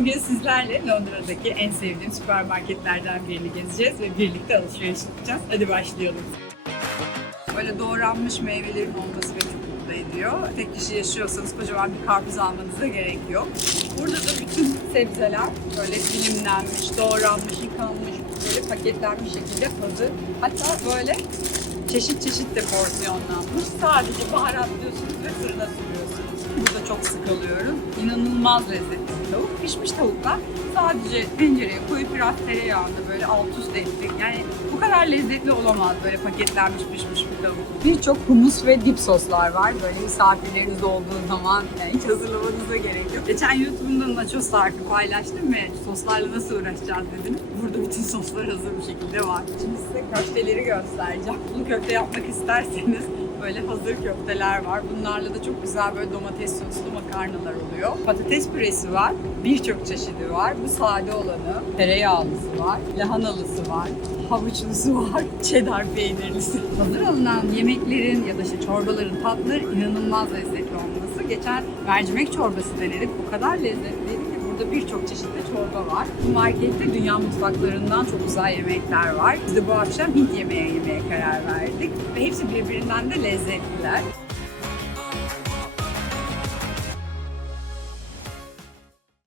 Bugün sizlerle Londra'daki en sevdiğim süpermarketlerden birini gezeceğiz ve birlikte alışveriş yapacağız. Hadi başlayalım. Böyle doğranmış meyvelerin olması beni çok mutlu ediyor. Tek kişi yaşıyorsanız kocaman bir karpuz almanıza gerek yok. Burada da bütün sebzeler böyle dilimlenmiş, doğranmış, yıkanmış, böyle paketlenmiş şekilde hazır. Hatta böyle çeşit çeşit de porsiyonlanmış. Sadece baharatlıyorsunuz ve fırına sürüyorsunuz. Burada çok sık alıyorum. İnanılmaz lezzetli tavuk. Pişmiş tavuklar sadece tencereye koyup biraz tereyağında böyle alt üst ettik. Yani bu kadar lezzetli olamaz böyle paketlenmiş pişmiş bir tavuk. Birçok humus ve dip soslar var. Böyle misafirleriniz olduğu zaman yani hiç hazırlamanıza gerek yok. Geçen YouTube'umda nachos tarifi paylaştım ve soslarla nasıl uğraşacağız dedim. Burada bütün soslar hazır bir şekilde var. Şimdi size köfteleri göstereceğim. Bunu köfte yapmak isterseniz böyle hazır köfteler var. Bunlarla da çok güzel böyle domates soslu makarnalar oluyor. Patates püresi var. Birçok çeşidi var. Bu sade olanı. Tereyağlısı var. Lahanalısı var. Havuçlusu var. Cheddar peynirlisi. Hazır alınan yemeklerin ya da işte çorbaların tatları inanılmaz lezzetli olması. Geçen mercimek çorbası denedik. O kadar lezzetliydi ki burada birçok çeşitli çorba var. Bu markette dünya mutfaklarından çok güzel yemekler var. Biz de bu akşam Hint yemeği yemeye karar verdik. Ve hepsi birbirinden de lezzetliler.